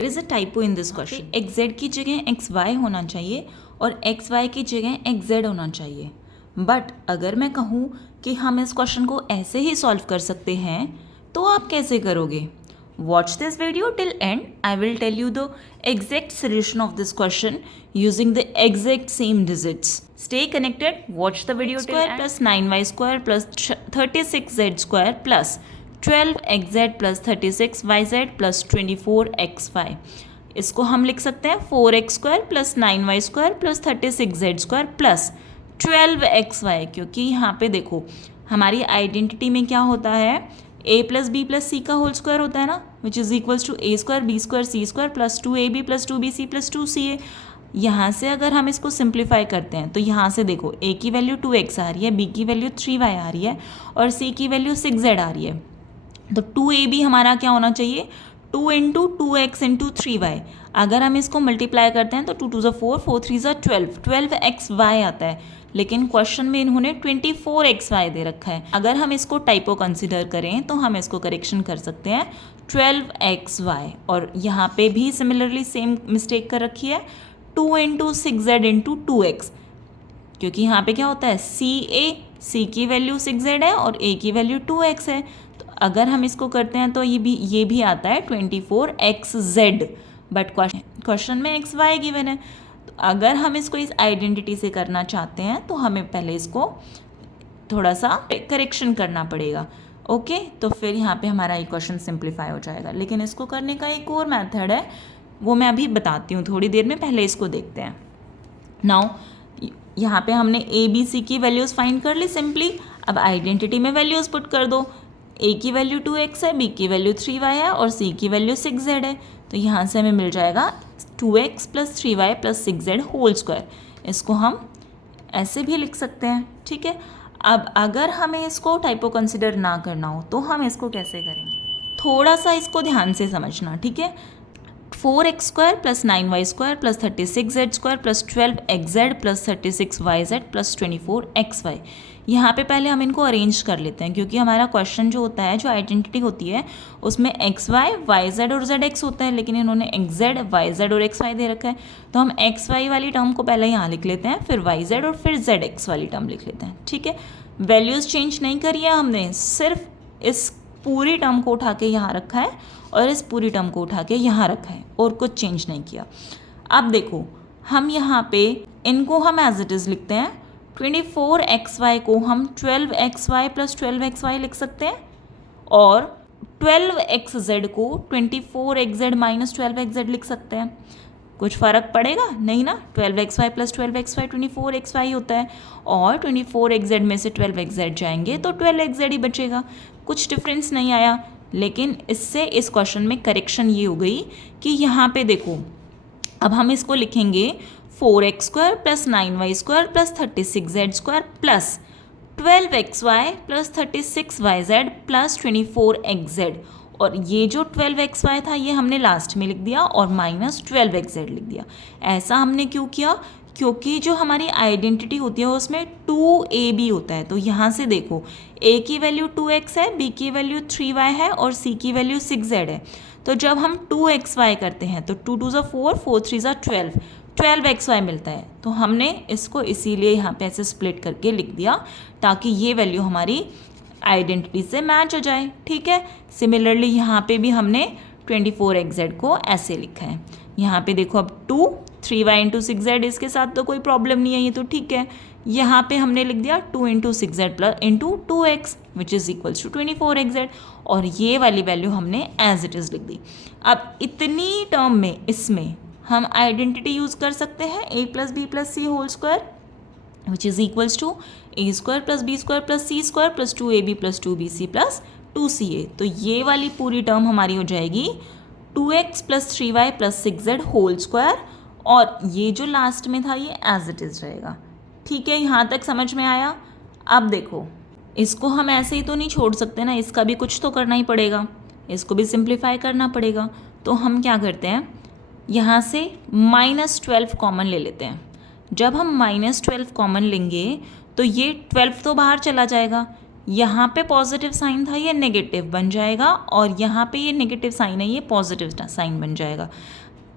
There is a typo in this question. X Z की जगह x Y होना चाहिए और एक्स वाई की जगह एक्स जेड होना चाहिए। बट अगर मैं कहूँ कि हम इस क्वेश्चन को ऐसे ही सॉल्व कर सकते हैं तो आप कैसे करोगे? Watch this video till end. I will tell you the exact solution of this question using the exact same digits. Stay connected. Watch the video till end. Plus 9y square plus 36z square plus 12xz plus 36yz plus 24xy. इसको हम लिख सकते हैं 4x square plus 9y square plus 36z square plus 12xy, क्योंकि यहाँ पे देखो हमारी आइडेंटिटी में क्या होता है, a plus b plus c का होल स्क्वायर होता है ना, which is equals to a square b square c square plus 2ab plus 2bc plus 2ca। यहाँ से अगर हम इसको सिंप्लीफाई करते हैं तो यहाँ से देखो a की वैल्यू 2x आ रही है, b की वैल्यू 3y आ रही है और c की वैल्यू 6z आ रही है। तो 2ab हमारा क्या होना चाहिए, 2 इंटू 2x इंटू 3y। अगर हम इसको मल्टीप्लाई करते हैं तो 2 2 4 4 3 12xy आता है, लेकिन क्वेश्चन में इन्होंने 24xy दे रखा है। अगर हम इसको टाइपो कंसिडर करें तो हम इसको करेक्शन कर सकते हैं 12xy। और यहाँ पे भी सिमिलरली सेम मिस्टेक कर रखी है 2 इंटू 6z इंटू 2x, क्योंकि यहाँ पे क्या होता है c की वैल्यू 6z है और a की वैल्यू 2x है। तो अगर हम इसको करते हैं तो ये भी आता है 24xz, बट क्वेश्चन में xy गिवन है। तो अगर हम इसको इस आइडेंटिटी से करना चाहते हैं तो हमें पहले इसको थोड़ा सा करेक्शन करना पड़ेगा। ओके, तो फिर यहाँ पे हमारा इक्वेशन सिंप्लीफाई हो जाएगा। लेकिन इसको करने का एक और मेथड है, वो मैं अभी बताती हूँ थोड़ी देर में, पहले इसको देखते हैं। नाउ यहाँ पे हमने ए बी सी की वैल्यूज़ फाइंड कर ली सिंपली। अब आइडेंटिटी में वैल्यूज़ पुट कर दो। ए की वैल्यू 2x है, बी की वैल्यू 3y है और सी की वैल्यू 6z है। तो यहाँ से हमें मिल जाएगा 2x plus 3y plus 6z whole square. इसको हम ऐसे भी लिख सकते हैं, ठीक है। अब अगर हमें इसको टाइपो कंसिडर ना करना हो तो हम इसको कैसे करेंगे, थोड़ा सा इसको ध्यान से समझना, ठीक है। 4x square plus 9y square plus 36z square plus 12xz plus 36yz plus 24xy। यहाँ पे पहले हम इनको अरेंज कर लेते हैं, क्योंकि हमारा क्वेश्चन जो होता है, जो आइडेंटिटी होती है, उसमें xy yz और zx होता है, लेकिन इन्होंने xz yz और xy दे रखा है। तो हम xy वाली टर्म को पहले यहाँ लिख लेते हैं, फिर yz और फिर zx वाली टर्म लिख लेते हैं, ठीक है। वैल्यूज़ चेंज नहीं करी है हमने, सिर्फ इस पूरी टर्म को उठा के यहाँ रखा है और इस पूरी टर्म को उठा के यहाँ रखा है, और कुछ चेंज नहीं किया। अब देखो हम यहाँ पे इनको हम एज इट इज़ लिखते हैं। 24xy को हम 12xy प्लस 12xy लिख सकते हैं और 12xz को 24xz माइनस 12xz लिख सकते हैं। कुछ फ़र्क पड़ेगा नहीं ना, 12xy प्लस 12xy 24xy होता है और 24xz में से 12xz जाएंगे तो 12xz ही बचेगा, कुछ डिफरेंस नहीं आया। लेकिन इससे इस क्वेश्चन में करेक्शन ये हो गई कि यहाँ पे देखो अब हम इसको लिखेंगे 4x square plus 9y square plus 36z square plus 12xy plus 36yz plus 24xz। और ये जो 12xy था ये हमने लास्ट में लिख दिया और माइनस 12xz लिख दिया। ऐसा हमने क्यों किया, क्योंकि जो हमारी आइडेंटिटी होती है उसमें 2ab होता है। तो यहाँ से देखो a की वैल्यू 2x है, b की वैल्यू 3y है और c की वैल्यू 6z है। तो जब हम 2xy करते हैं तो 2 2 4 4 3 12xy मिलता है। तो हमने इसको इसीलिए यहाँ पे ऐसे स्प्लिट करके लिख दिया ताकि ये वैल्यू हमारी आइडेंटिटी से मैच हो जाए, ठीक है। सिमिलरली यहाँ पे भी हमने 24xz को ऐसे लिखा है। यहाँ पे देखो अब 2 3y इंटू 6z, इसके साथ तो कोई प्रॉब्लम नहीं है, ये तो ठीक है। यहाँ पे हमने लिख दिया 2 into 6z plus into 2x which is equals to 24xz, और ये वाली वैल्यू हमने एज इट इज़ लिख दी। अब इतनी टर्म में इसमें हम आइडेंटिटी यूज़ कर सकते हैं a plus b plus c whole square which is equals to a square plus b square plus c square plus 2ab plus 2bc plus 2ca। तो ये वाली पूरी टर्म हमारी हो जाएगी 2x plus 3y plus 6z whole square, और ये जो लास्ट में था ये एज इट इज़ रहेगा, ठीक है। यहाँ तक समझ में आया। अब देखो इसको हम ऐसे ही तो नहीं छोड़ सकते ना, इसका भी कुछ तो करना ही पड़ेगा, इसको भी सिंप्लीफाई करना पड़ेगा। तो हम क्या करते हैं, यहाँ से -12 कॉमन ले लेते हैं। जब हम -12 कॉमन लेंगे तो ये 12 तो बाहर चला जाएगा, यहाँ पे पॉजिटिव साइन था, ये नेगेटिव बन जाएगा, और यहाँ पे ये नेगेटिव साइन है, ये पॉजिटिव साइन बन जाएगा।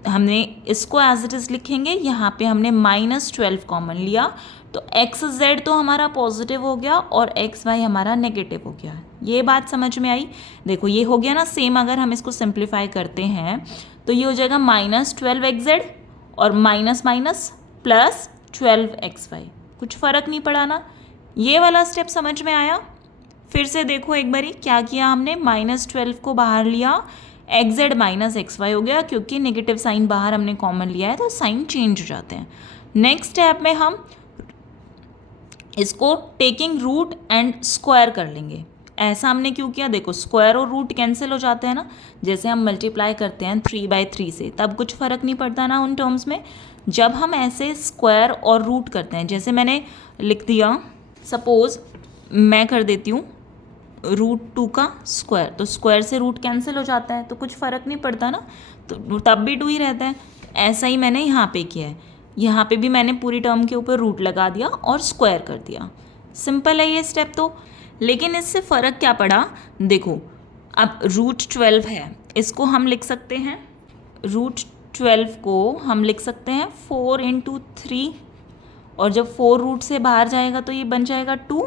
हमने इसको एज इट इज़ लिखेंगे, यहाँ पे हमने -12 कॉमन लिया, तो एक्स जेड तो हमारा पॉजिटिव हो गया और एक्स वाई हमारा नेगेटिव हो गया। ये बात समझ में आई? देखो ये हो गया ना सेम। अगर हम इसको सिंप्लीफाई करते हैं तो ये हो जाएगा -12 एक्स जेड और minus minus plus 12 x y. कुछ फ़र्क नहीं पड़ा ना? ये वाला स्टेप समझ में आया? फिर से देखो एक बारी क्या किया हमने, -12 को बाहर लिया, x z minus x y हो गया, क्योंकि नेगेटिव साइन बाहर हमने कॉमन लिया है तो साइन चेंज हो जाते हैं। नेक्स्ट स्टेप में हम इसको टेकिंग रूट एंड स्क्वायर कर लेंगे। ऐसा हमने क्यों किया? देखो स्क्वायर और रूट कैंसिल हो जाते हैं ना, जैसे हम मल्टीप्लाई करते हैं 3/3 से, तब कुछ फ़र्क नहीं पड़ता ना उन टर्म्स में। जब हम ऐसे स्क्वायर और रूट करते हैं, जैसे मैंने लिख दिया, सपोज मैं कर देती हूँ √2 का स्क्वायर, तो स्क्वायर से रूट कैंसिल हो जाता है तो कुछ फ़र्क नहीं पड़ता ना, तो तब भी 2 ही रहता है। ऐसा ही मैंने यहाँ पे किया है, यहाँ पे भी मैंने पूरी टर्म के ऊपर रूट लगा दिया और स्क्वायर कर दिया। सिंपल है ये स्टेप तो। लेकिन इससे फ़र्क क्या पड़ा? देखो अब √12 है, इसको हम लिख सकते हैं, √12 को हम लिख सकते हैं 4 × 3, और जब 4 रूट से बाहर जाएगा तो ये बन जाएगा 2,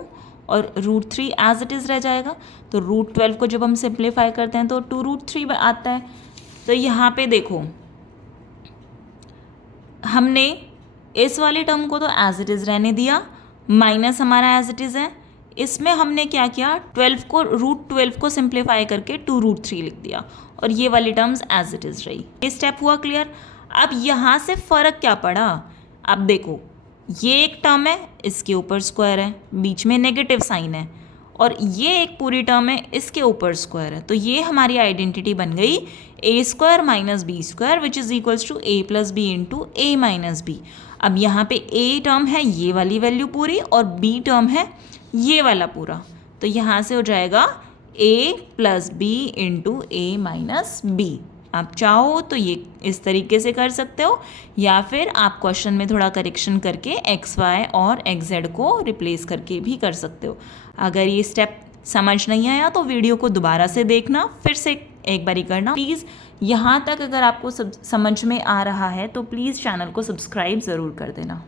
और √3 एज इट इज़ रह जाएगा। तो √12 को जब हम सिंप्लीफाई करते हैं तो 2√3 आता है। तो यहाँ पे देखो हमने इस वाली टर्म को तो एज इट इज़ रहने दिया, माइनस हमारा एज इट इज़ है। इसमें हमने क्या किया, 12 को √12 को सिंप्लीफाई करके 2√3 लिख दिया, और ये वाली टर्म्स एज इट इज़ रही। ये स्टेप हुआ क्लियर? अब यहाँ से फ़र्क क्या पड़ा? अब देखो ये एक टर्म है, इसके ऊपर स्क्वायर है, बीच में नेगेटिव साइन है, और ये एक पूरी टर्म है, इसके ऊपर स्क्वायर है। तो ये हमारी आइडेंटिटी बन गई a² - b² which is equals to a + b × a - b। अब यहाँ पे a टर्म है ये वाली वैल्यू पूरी, और b टर्म है ये वाला पूरा, तो यहाँ से हो जाएगा a + b × a - b। आप चाहो तो ये इस तरीके से कर सकते हो, या फिर आप क्वेश्चन में थोड़ा करेक्शन करके एक्स वाई और एक्स जेड को रिप्लेस करके भी कर सकते हो। अगर ये स्टेप समझ नहीं आया तो वीडियो को दोबारा से देखना, फिर से एक बारी करना प्लीज़। यहाँ तक अगर आपको समझ में आ रहा है तो प्लीज़ चैनल को सब्सक्राइब ज़रूर कर देना।